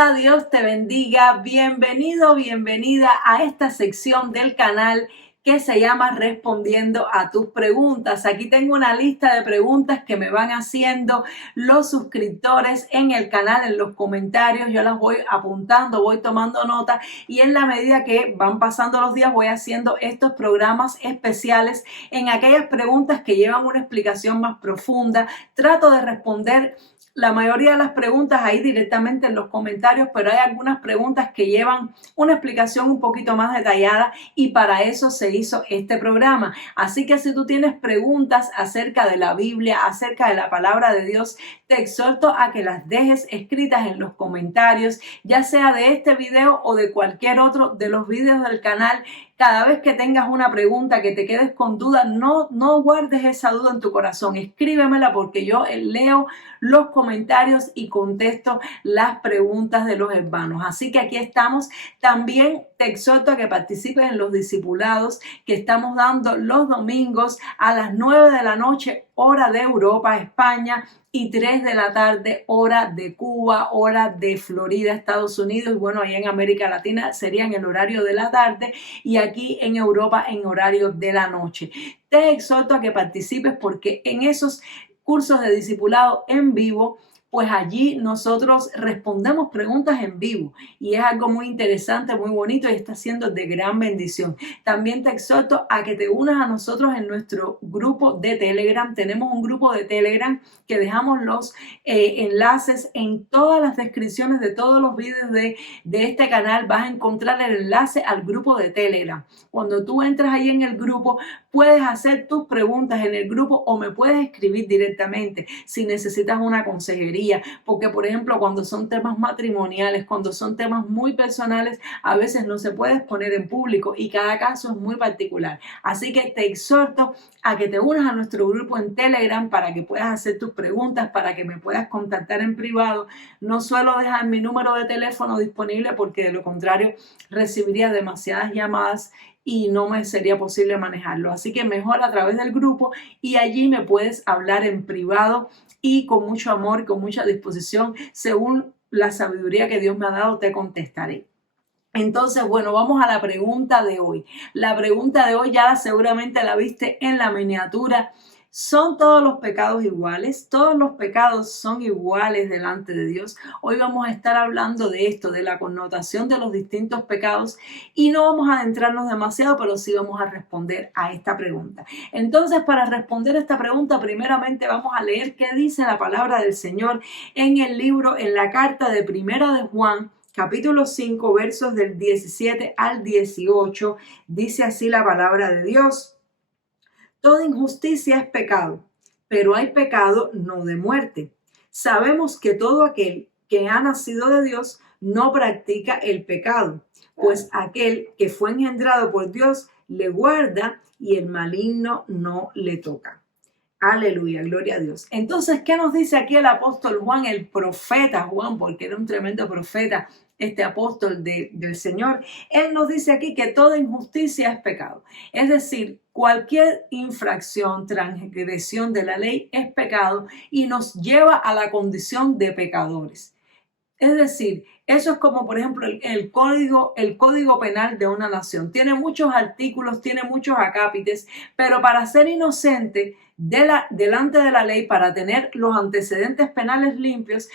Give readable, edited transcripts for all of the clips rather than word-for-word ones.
Hola, Dios te bendiga. Bienvenido, bienvenida a esta sección del canal que se llama Respondiendo a tus preguntas. Aquí tengo una lista de preguntas que me van haciendo los suscriptores en el canal, en los comentarios. Yo las voy apuntando, voy tomando nota y en la medida que van pasando los días voy haciendo estos programas especiales en aquellas preguntas que llevan una explicación más profunda. Trato de responder la mayoría de las preguntas ahí directamente en los comentarios, pero hay algunas preguntas que llevan una explicación un poquito más detallada y para eso se hizo este programa. Así que si tú tienes preguntas acerca de la Biblia, acerca de la palabra de Dios, te exhorto a que las dejes escritas en los comentarios, ya sea de este video o de cualquier otro de los videos del canal. Cada vez que tengas una pregunta, que te quedes con duda, no guardes esa duda en tu corazón. Escríbemela porque yo leo los comentarios y contesto las preguntas de los hermanos. Así que aquí estamos. También te exhorto a que participes en los discipulados que estamos dando los domingos a las 9 de la noche, hora de Europa, España, y 3 de la tarde, hora de Cuba, hora de Florida, Estados Unidos. Y bueno, allá en América Latina sería en el horario de la tarde y aquí en Europa en horario de la noche. Te exhorto a que participes porque en esos cursos de discipulado en vivo, pues allí nosotros respondemos preguntas en vivo y es algo muy interesante, muy bonito y está siendo de gran bendición. También te exhorto a que te unas a nosotros en nuestro grupo de Telegram. Tenemos un grupo de Telegram que dejamos los enlaces en todas las descripciones de todos los vídeos de este canal. Vas a encontrar el enlace al grupo de Telegram. Cuando tú entras ahí en el grupo, puedes hacer tus preguntas en el grupo o me puedes escribir directamente si necesitas una consejería. Porque, por ejemplo, cuando son temas matrimoniales, cuando son temas muy personales, a veces no se puede exponer en público y cada caso es muy particular. Así que te exhorto a que te unas a nuestro grupo en Telegram para que puedas hacer tus preguntas, para que me puedas contactar en privado. No suelo dejar mi número de teléfono disponible porque de lo contrario recibiría demasiadas llamadas y no me sería posible manejarlo. Así que mejor a través del grupo y allí me puedes hablar en privado y con mucho amor, con mucha disposición, según la sabiduría que Dios me ha dado, te contestaré. Entonces, bueno, vamos a la pregunta de hoy. La pregunta de hoy ya seguramente la viste en la miniatura. ¿Son todos los pecados iguales? ¿Todos los pecados son iguales delante de Dios? Hoy vamos a estar hablando de esto, de la connotación de los distintos pecados y no vamos a adentrarnos demasiado, pero sí vamos a responder a esta pregunta. Entonces, para responder esta pregunta, primeramente vamos a leer qué dice la palabra del Señor en el libro, en la carta de Primera de Juan, capítulo 5, versos del 17 al 18. Dice así la palabra de Dios. Toda injusticia es pecado, pero hay pecado no de muerte. Sabemos que todo aquel que ha nacido de Dios no practica el pecado, pues aquel que fue engendrado por Dios le guarda y el maligno no le toca. Aleluya, gloria a Dios. Entonces, ¿qué nos dice aquí el apóstol Juan, el profeta Juan? Porque era un tremendo profeta, este apóstol del Señor. Él nos dice aquí que toda injusticia es pecado. Es decir, cualquier infracción, transgresión de la ley es pecado y nos lleva a la condición de pecadores. Es decir, eso es como, por ejemplo, el código penal de una nación. Tiene muchos artículos, tiene muchos acápites, pero para ser inocente delante de la ley, para tener los antecedentes penales limpios,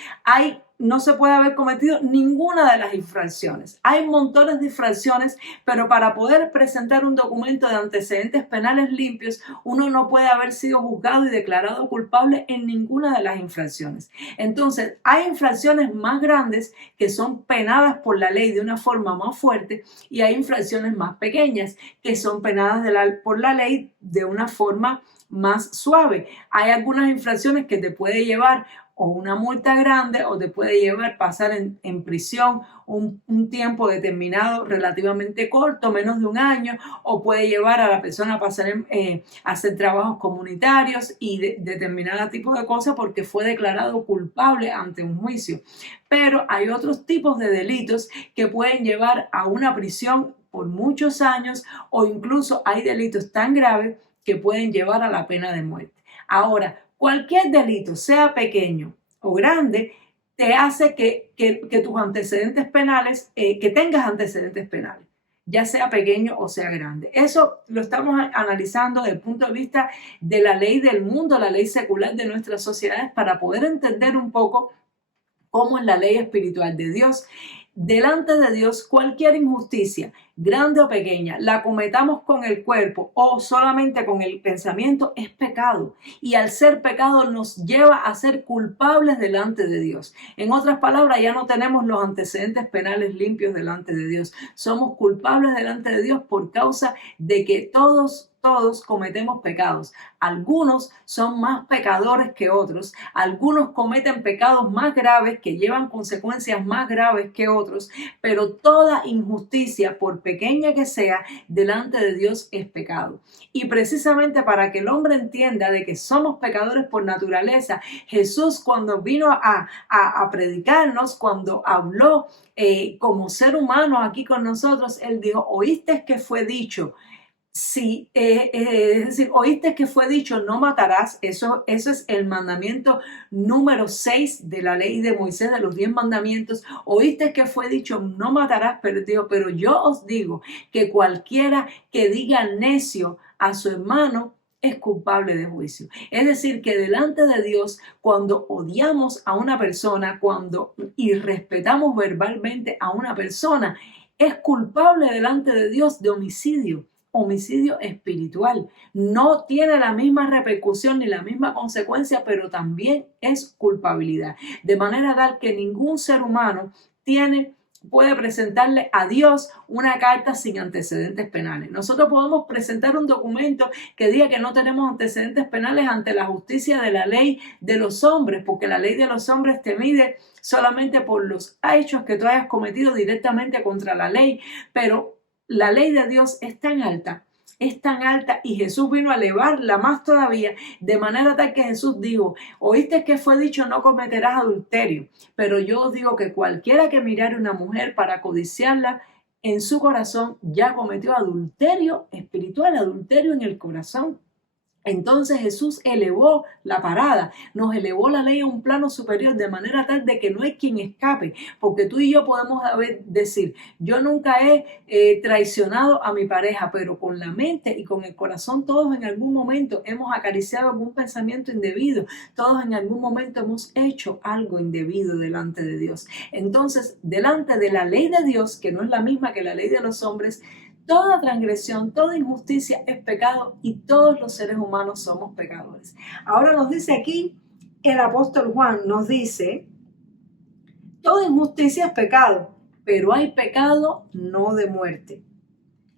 no se puede haber cometido ninguna de las infracciones. Hay montones de infracciones, pero para poder presentar un documento de antecedentes penales limpios, uno no puede haber sido juzgado y declarado culpable en ninguna de las infracciones. Entonces, hay infracciones más grandes que son penadas por la ley de una forma más fuerte y hay infracciones más pequeñas que son penadas por la ley de una forma más suave. Hay algunas infracciones que te puede llevar o una multa grande o te puede llevar pasar en prisión un tiempo determinado relativamente corto, menos de un año, o puede llevar a la persona a pasar a hacer trabajos comunitarios y determinado tipo de cosas porque fue declarado culpable ante un juicio. Pero hay otros tipos de delitos que pueden llevar a una prisión por muchos años o incluso hay delitos tan graves que pueden llevar a la pena de muerte. Ahora, cualquier delito, sea pequeño o grande, te hace que tus antecedentes penales, que tengas antecedentes penales, ya sea pequeño o sea grande. Eso lo estamos analizando desde el punto de vista de la ley del mundo, la ley secular de nuestras sociedades, para poder entender un poco cómo es la ley espiritual de Dios. Delante de Dios, cualquier injusticia, grande o pequeña, la cometamos con el cuerpo o solamente con el pensamiento, es pecado. Y al ser pecado nos lleva a ser culpables delante de Dios. En otras palabras, ya no tenemos los antecedentes penales limpios delante de Dios. Somos culpables delante de Dios por causa de que todos cometemos pecados. Algunos son más pecadores que otros. Algunos cometen pecados más graves que llevan consecuencias más graves que otros. Pero toda injusticia, por pequeña que sea, delante de Dios es pecado. Y precisamente para que el hombre entienda de que somos pecadores por naturaleza, Jesús, cuando vino a predicarnos, cuando habló como ser humano aquí con nosotros, Él dijo: oíste que fue dicho. Sí, es decir, oíste que fue dicho: no matarás. Eso es el mandamiento número 6 de la ley de Moisés, de los 10 mandamientos. Oíste que fue dicho: no matarás, pero yo os digo que cualquiera que diga necio a su hermano es culpable de juicio. Es decir, que delante de Dios, cuando odiamos a una persona, cuando irrespetamos verbalmente a una persona, es culpable delante de Dios de homicidio espiritual. No tiene la misma repercusión ni la misma consecuencia, pero también es culpabilidad. De manera tal que ningún ser humano puede presentarle a Dios una carta sin antecedentes penales. Nosotros podemos presentar un documento que diga que no tenemos antecedentes penales ante la justicia de la ley de los hombres, porque la ley de los hombres te mide solamente por los hechos que tú hayas cometido directamente contra la ley, pero la ley de Dios es tan alta y Jesús vino a elevarla más todavía, de manera tal que Jesús dijo: oíste que fue dicho: no cometerás adulterio, pero yo os digo que cualquiera que mirare a una mujer para codiciarla en su corazón ya cometió adulterio espiritual, adulterio en el corazón. Entonces Jesús elevó la parada, nos elevó la ley a un plano superior, de manera tal de que no hay quien escape, porque tú y yo podemos decir: yo nunca he traicionado a mi pareja, pero con la mente y con el corazón todos en algún momento hemos acariciado algún pensamiento indebido, todos en algún momento hemos hecho algo indebido delante de Dios. Entonces, delante de la ley de Dios, que no es la misma que la ley de los hombres, toda transgresión, toda injusticia es pecado y todos los seres humanos somos pecadores. Ahora nos dice aquí el apóstol Juan, nos dice: toda injusticia es pecado, pero hay pecado no de muerte.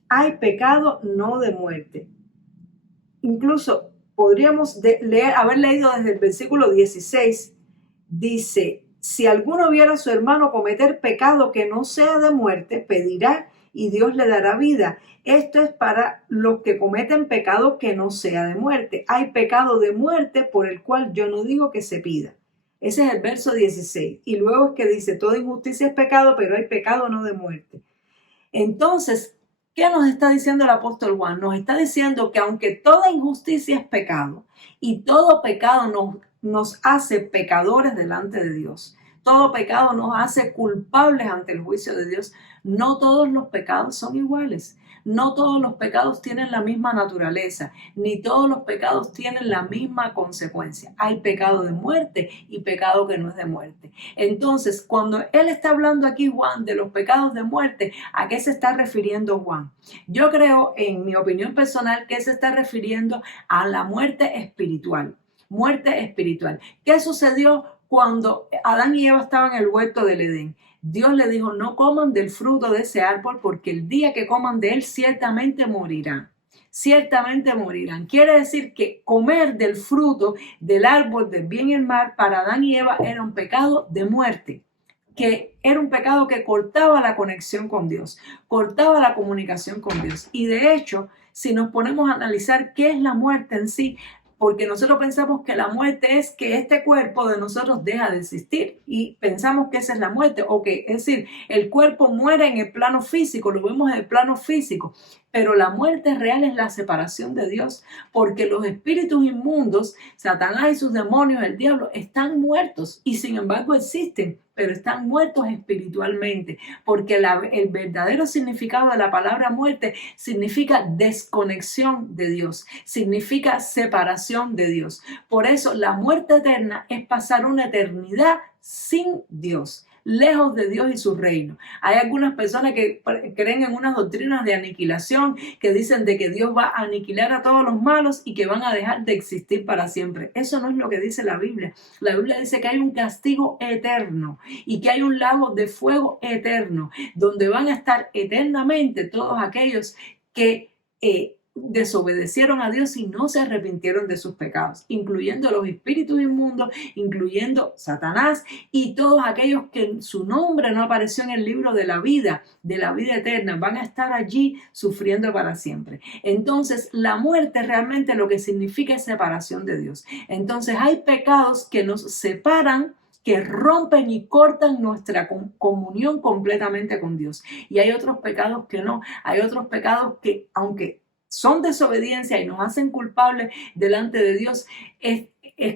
Hay pecado no de muerte. Incluso podríamos haber leído desde el versículo 16, dice: si alguno viera a su hermano cometer pecado que no sea de muerte, pedirá y Dios le dará vida. Esto es para los que cometen pecado que no sea de muerte. Hay pecado de muerte por el cual yo no digo que se pida. Ese es el verso 16. Y luego es que dice: toda injusticia es pecado, pero hay pecado no de muerte. Entonces, ¿qué nos está diciendo el apóstol Juan? Nos está diciendo que aunque toda injusticia es pecado y todo pecado nos hace pecadores delante de Dios, todo pecado nos hace culpables ante el juicio de Dios, no todos los pecados son iguales. No todos los pecados tienen la misma naturaleza, ni todos los pecados tienen la misma consecuencia. Hay pecado de muerte y pecado que no es de muerte. Entonces, cuando él está hablando aquí, Juan, de los pecados de muerte, ¿a qué se está refiriendo Juan? Yo creo, en mi opinión personal, que se está refiriendo a la muerte espiritual. Muerte espiritual. ¿Qué sucedió cuando Adán y Eva estaban en el huerto del Edén? Dios le dijo: no coman del fruto de ese árbol, porque el día que coman de él ciertamente morirán. Ciertamente morirán. Quiere decir que comer del fruto del árbol del bien y el mal para Adán y Eva era un pecado de muerte, que era un pecado que cortaba la conexión con Dios, cortaba la comunicación con Dios. Y de hecho, si nos ponemos a analizar qué es la muerte en sí, porque nosotros pensamos que la muerte es que este cuerpo de nosotros deja de existir y pensamos que esa es la muerte, es decir, el cuerpo muere en el plano físico, lo vemos en el plano físico, Pero la muerte real es la separación de Dios, porque los espíritus inmundos, Satanás y sus demonios, el diablo, están muertos y sin embargo existen, pero están muertos espiritualmente, porque el verdadero significado de la palabra muerte significa desconexión de Dios, significa separación de Dios. Por eso la muerte eterna es pasar una eternidad sin Dios, lejos de Dios y su reino. Hay algunas personas que creen en unas doctrinas de aniquilación, que dicen de que Dios va a aniquilar a todos los malos y que van a dejar de existir para siempre. Eso no es lo que dice la Biblia. La Biblia dice que hay un castigo eterno y que hay un lago de fuego eterno, donde van a estar eternamente todos aquellos que desobedecieron a Dios y no se arrepintieron de sus pecados, incluyendo los espíritus inmundos, incluyendo Satanás y todos aquellos que su nombre no apareció en el libro de la vida eterna, van a estar allí sufriendo para siempre. Entonces, la muerte realmente lo que significa es separación de Dios. Entonces, hay pecados que nos separan, que rompen y cortan nuestra comunión completamente con Dios. Y hay otros pecados que no. Hay otros pecados que, aunque son desobediencia y nos hacen culpables delante de Dios, es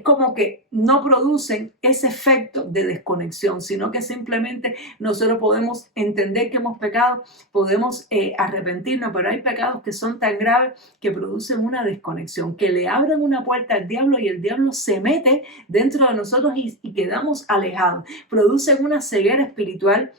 como que no producen ese efecto de desconexión, sino que simplemente nosotros podemos entender que hemos pecado, podemos arrepentirnos, pero hay pecados que son tan graves que producen una desconexión, que le abren una puerta al diablo y el diablo se mete dentro de nosotros y quedamos alejados. Producen una ceguera espiritual.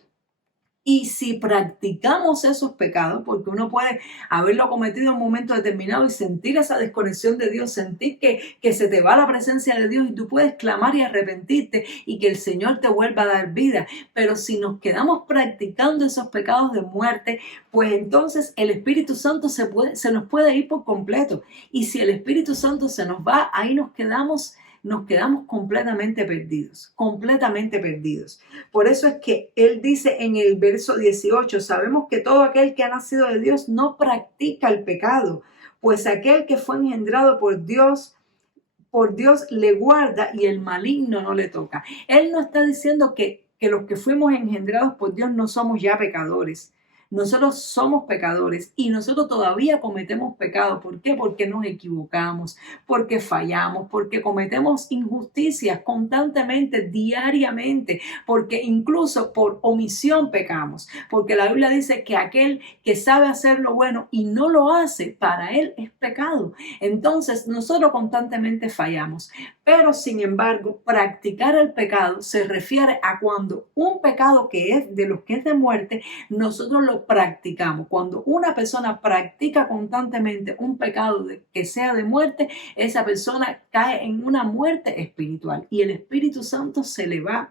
Y si practicamos esos pecados, porque uno puede haberlo cometido en un momento determinado y sentir esa desconexión de Dios, sentir que se te va la presencia de Dios y tú puedes clamar y arrepentirte y que el Señor te vuelva a dar vida. Pero si nos quedamos practicando esos pecados de muerte, pues entonces el Espíritu Santo se nos puede ir por completo. Y si el Espíritu Santo se nos va, ahí nos quedamos completamente perdidos, completamente perdidos. Por eso es que él dice en el verso 18, sabemos que todo aquel que ha nacido de Dios no practica el pecado, pues aquel que fue engendrado por Dios le guarda y el maligno no le toca. Él no está diciendo que los que fuimos engendrados por Dios no somos ya pecadores. Nosotros somos pecadores y nosotros todavía cometemos pecado. ¿Por qué? Porque nos equivocamos, porque fallamos, porque cometemos injusticias constantemente, diariamente, porque incluso por omisión pecamos. Porque la Biblia dice que aquel que sabe hacer lo bueno y no lo hace, para él es pecado. Entonces nosotros constantemente fallamos. Pero sin embargo, practicar el pecado se refiere a cuando un pecado que es de los que es de muerte, nosotros lo practicamos. Cuando una persona practica constantemente un pecado que sea de muerte, esa persona cae en una muerte espiritual y el Espíritu Santo se le va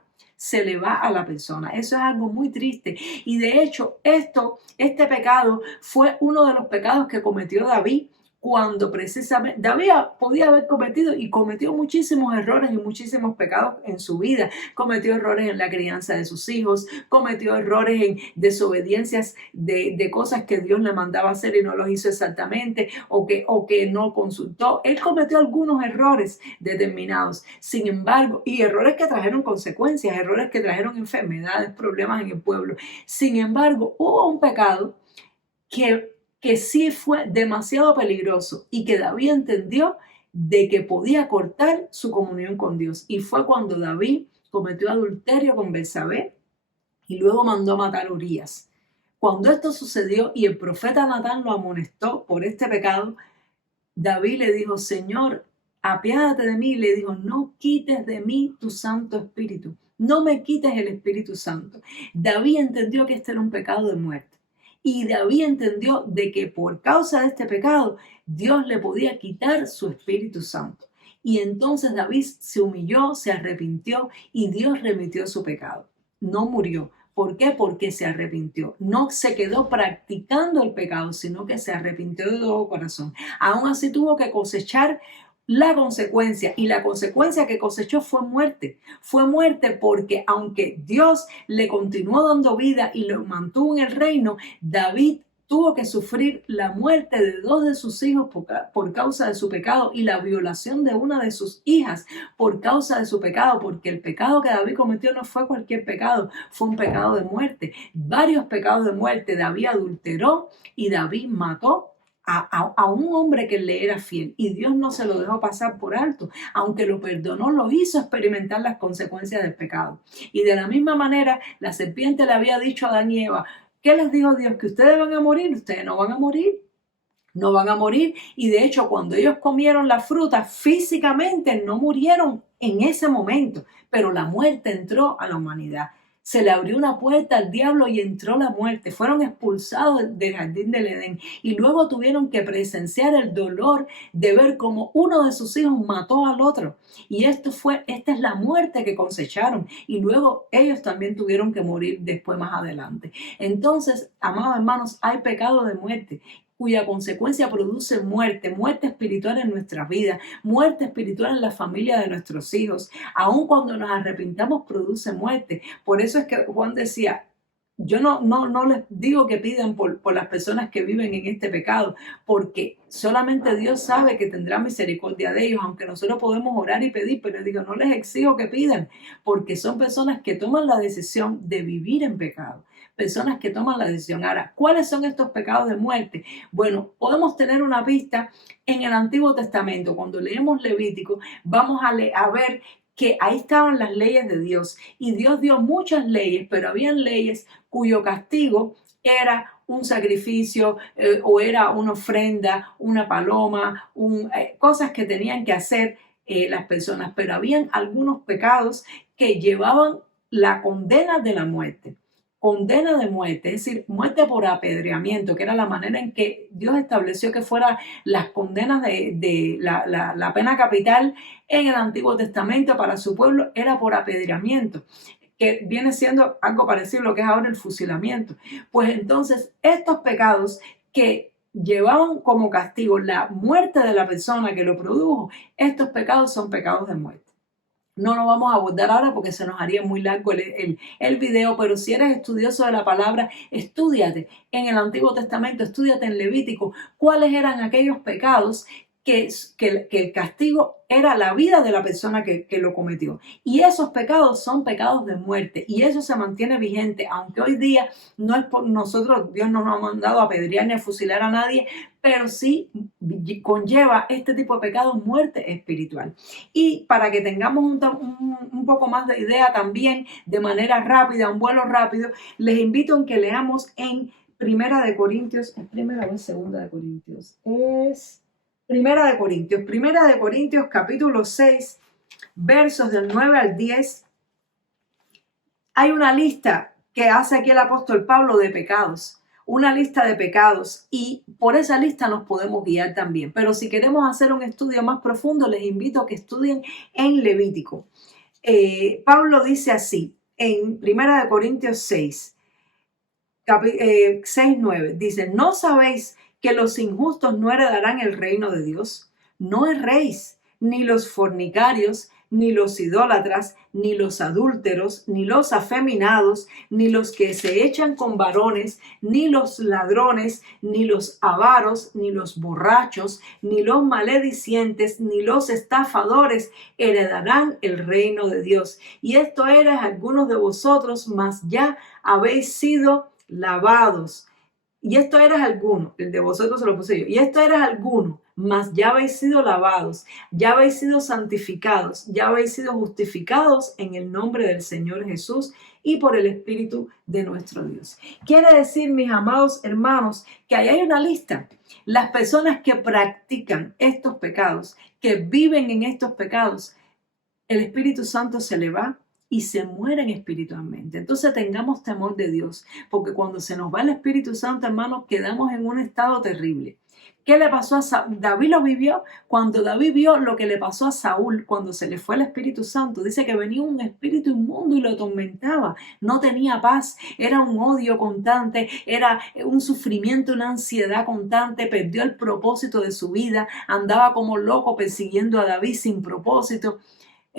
a la persona. Eso es algo muy triste. Y de hecho, este pecado fue uno de los pecados que cometió David, cuando precisamente David podía haber cometido y cometió muchísimos errores y muchísimos pecados en su vida. Cometió errores en la crianza de sus hijos, cometió errores en desobediencias de cosas que Dios le mandaba hacer y no los hizo exactamente, o que no consultó. Él cometió algunos errores determinados, sin embargo, y errores que trajeron consecuencias, errores que trajeron enfermedades, problemas en el pueblo. Sin embargo, hubo un pecado que sí fue demasiado peligroso y que David entendió de que podía cortar su comunión con Dios. Y fue cuando David cometió adulterio con Betsabé y luego mandó a matar a Urías. Cuando esto sucedió y el profeta Natán lo amonestó por este pecado, David le dijo: Señor, apiádate de mí. Le dijo: no quites de mí tu Santo Espíritu. No me quites el Espíritu Santo. David entendió que este era un pecado de muerte. Y David entendió de que por causa de este pecado, Dios le podía quitar su Espíritu Santo. Y entonces David se humilló, se arrepintió y Dios remitió su pecado. No murió. ¿Por qué? Porque se arrepintió. No se quedó practicando el pecado, sino que se arrepintió de todo corazón. Aún así tuvo que cosechar la consecuencia, y la consecuencia que cosechó fue muerte. Fue muerte porque aunque Dios le continuó dando vida y lo mantuvo en el reino, David tuvo que sufrir la muerte de 2 de sus hijos por causa de su pecado y la violación de una de sus hijas por causa de su pecado, porque el pecado que David cometió no fue cualquier pecado, fue un pecado de muerte, varios pecados de muerte. David adulteró y David mató a un hombre que le era fiel, y Dios no se lo dejó pasar por alto. Aunque lo perdonó, lo hizo experimentar las consecuencias del pecado. Y de la misma manera, la serpiente le había dicho a Adán y Eva, ¿qué les dijo Dios? Que ustedes van a morir. Ustedes no van a morir. No van a morir. Y de hecho, cuando ellos comieron la fruta, físicamente no murieron en ese momento, pero la muerte entró a la humanidad. Se le abrió una puerta al diablo y entró la muerte. Fueron expulsados del jardín del Edén y luego tuvieron que presenciar el dolor de ver cómo uno de sus hijos mató al otro. Y esta es la muerte que cosecharon. Y luego ellos también tuvieron que morir después más adelante. Entonces, amados hermanos, hay pecado de muerte, cuya consecuencia produce muerte, muerte espiritual en nuestras vidas, muerte espiritual en la familia de nuestros hijos. Aun cuando nos arrepintamos, produce muerte. Por eso es que Juan decía, yo no les digo que pidan por las personas que viven en este pecado, porque solamente Dios sabe que tendrá misericordia de ellos, aunque nosotros podemos orar y pedir, pero digo, no les exijo que pidan, porque son personas que toman la decisión de vivir en pecado. Personas que toman la decisión. Ahora, ¿cuáles son estos pecados de muerte? Bueno, podemos tener una pista en el Antiguo Testamento. Cuando leemos Levítico, vamos a ver que ahí estaban las leyes de Dios. Y Dios dio muchas leyes, pero habían leyes cuyo castigo era un sacrificio o era una ofrenda, una paloma, cosas que tenían que hacer las personas. Pero habían algunos pecados que llevaban la condena de la muerte. Condena de muerte, es decir, muerte por apedreamiento, que era la manera en que Dios estableció que fueran las condenas de la pena capital en el Antiguo Testamento para su pueblo, era por apedreamiento, que viene siendo algo parecido a lo que es ahora el fusilamiento. Pues entonces, estos pecados que llevaban como castigo la muerte de la persona que lo produjo, estos pecados son pecados de muerte. No lo vamos a abordar ahora porque se nos haría muy largo el video, pero si eres estudioso de la palabra, estúdiate en el Antiguo Testamento, estúdiate en Levítico, cuáles eran aquellos pecados que el castigo era la vida de la persona que lo cometió. Y esos pecados son pecados de muerte y eso se mantiene vigente, aunque hoy día no es por nosotros, Dios no nos ha mandado a apedrear ni a fusilar a nadie, pero sí conlleva este tipo de pecados muerte espiritual. Y para que tengamos un poco más de idea también, de manera rápida, un vuelo rápido, les invito a que leamos en Primera de Corintios, ¿es Primera o es Segunda de Corintios? Es Primera de Corintios capítulo 6, versos del 9 al 10. Hay una lista que hace aquí el apóstol Pablo de pecados, una lista de pecados, y por esa lista nos podemos guiar también. Pero si queremos hacer un estudio más profundo, les invito a que estudien en Levítico. Pablo dice así, en Primera de Corintios 6, 9, dice, ¿no sabéis que los injustos no heredarán el reino de Dios? No erréis, ni los fornicarios, ni los idólatras, ni los adúlteros, ni los afeminados, ni los que se echan con varones, ni los ladrones, ni los avaros, ni los borrachos, ni los maledicientes, ni los estafadores heredarán el reino de Dios. Y esto erais algunos de vosotros, mas ya habéis sido lavados. Y esto eras alguno, el de vosotros se lo puse yo, y esto eras alguno, mas ya habéis sido lavados, ya habéis sido santificados, ya habéis sido justificados en el nombre del Señor Jesús y por el Espíritu de nuestro Dios. Quiere decir, mis amados hermanos, que ahí hay una lista. Las personas que practican estos pecados, que viven en estos pecados, el Espíritu Santo se le va y se mueren espiritualmente. Entonces tengamos temor de Dios, porque cuando se nos va el Espíritu Santo, hermanos, quedamos en un estado terrible. ¿Qué le pasó a Saúl? David lo vivió cuando David vio lo que le pasó a Saúl cuando se le fue el Espíritu Santo. Dice que venía un espíritu inmundo y lo atormentaba. No tenía paz, era un odio constante, era un sufrimiento, una ansiedad constante, perdió el propósito de su vida, andaba como loco persiguiendo a David sin propósito.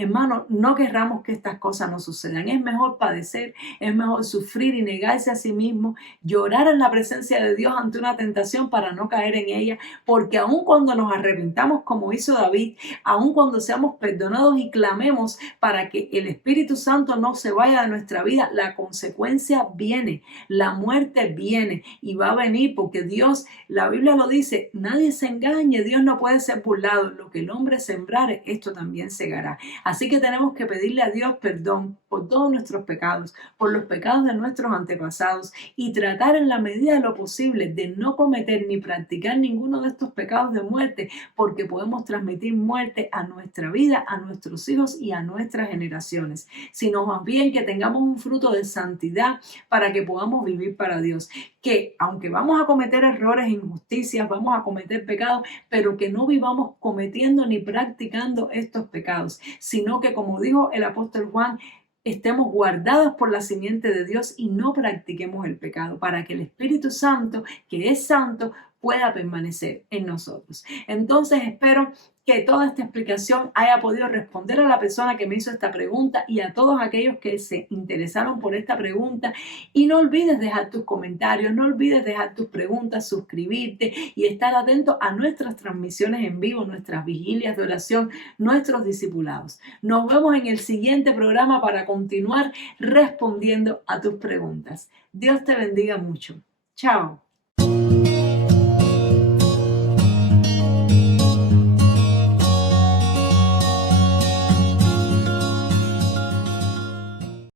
hermano, no querramos que estas cosas nos sucedan. Es mejor padecer, es mejor sufrir y negarse a sí mismo, llorar en la presencia de Dios ante una tentación para no caer en ella, porque aun cuando nos arrepintamos como hizo David, aun cuando seamos perdonados y clamemos para que el Espíritu Santo no se vaya de nuestra vida, la consecuencia viene, la muerte viene y va a venir, porque Dios, la Biblia lo dice, nadie se engañe, Dios no puede ser burlado, lo que el hombre sembrare, esto también segará. Así que tenemos que pedirle a Dios perdón por todos nuestros pecados, por los pecados de nuestros antepasados y tratar en la medida de lo posible de no cometer ni practicar ninguno de estos pecados de muerte, porque podemos transmitir muerte a nuestra vida, a nuestros hijos y a nuestras generaciones, sino más bien que tengamos un fruto de santidad para que podamos vivir para Dios, que aunque vamos a cometer errores, injusticias, vamos a cometer pecados, pero que no vivamos cometiendo ni practicando estos pecados, sino que, como dijo el apóstol Juan, estemos guardados por la simiente de Dios y no practiquemos el pecado, para que el Espíritu Santo, que es santo, pueda permanecer en nosotros. Entonces espero que toda esta explicación haya podido responder a la persona que me hizo esta pregunta y a todos aquellos que se interesaron por esta pregunta. Y no olvides dejar tus comentarios, no olvides dejar tus preguntas, suscribirte y estar atento a nuestras transmisiones en vivo, nuestras vigilias de oración, nuestros discipulados. Nos vemos en el siguiente programa para continuar respondiendo a tus preguntas. Dios te bendiga mucho. Chao.